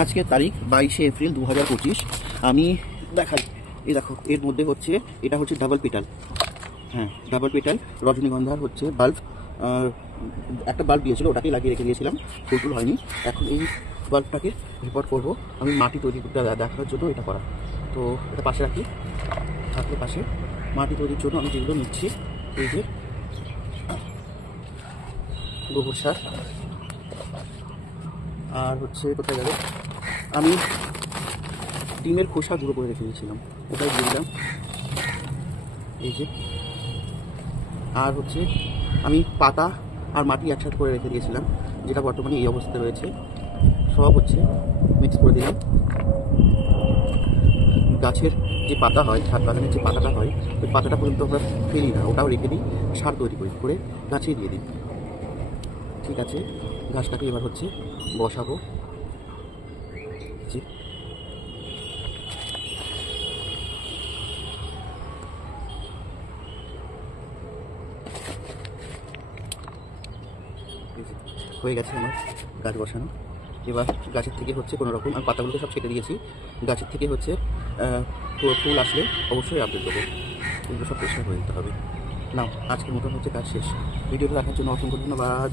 আজকের তারিখ 22শে এপ্রিল 2025। আমি দেখাই, এই দেখো এর মধ্যে হচ্ছে, এটা হচ্ছে ডাবল পেটাল, হ্যাঁ ডাবল পেটাল রজনীগন্ধার হচ্ছে বাল্ব। একটা বাল্ব দিয়েছিল, ওটাকে লাগিয়ে রেখে দিয়েছিলাম, ফুল হয়নি। এখন এই বাল্বটাকে রিপোর্ট করবো। আমি মাটি তৈরি করতে দেখার জন্য এটা করা, তো এটা পাশে রাখি। থাকলে পাশে মাটি তৈরির জন্য আমি যেগুলো নিচ্ছি, এই যে গোবর সার, আর হচ্ছে কোথায় গেল, আমি ডিমের খোসা গুঁড়ো করে রেখে দিয়েছিলাম, ওটাই দিয়ে দিলাম এই যে। আর হচ্ছে আমি পাতা আর মাটি একসাথে করে রেখে দিয়েছিলাম, যেটা বর্তমানে এই অবস্থাতে রয়েছে, সব হচ্ছে মিক্স করে দিলাম। গাছের যে পাতা হয়, ছাদ বাগানের যে পাতাটা হয়, ওই পাতাটা পর্যন্ত আমরা ফেলি না, ওটাও রেখে দিই, সার তৈরি করে গাছে দিয়ে দিই। ঠিক আছে, গাছটাকে এবার হচ্ছে বসাবো। হয়ে গেছে আমার গাছ বসানো। এবার গাছের থেকে হচ্ছে কোনো রকম, আমি পাতাগুলোকে সব ছেটে দিয়েছি, গাছের থেকে হচ্ছে ফুল আসলে অবশ্যই আপডেট দেবো, এগুলো সব পরিষ্কার হয়ে দিতে হবে। নাও, আজকের মতন হচ্ছে কাজ শেষ। ভিডিওটা দেখার জন্য অসংখ্য ধন্যবাদ।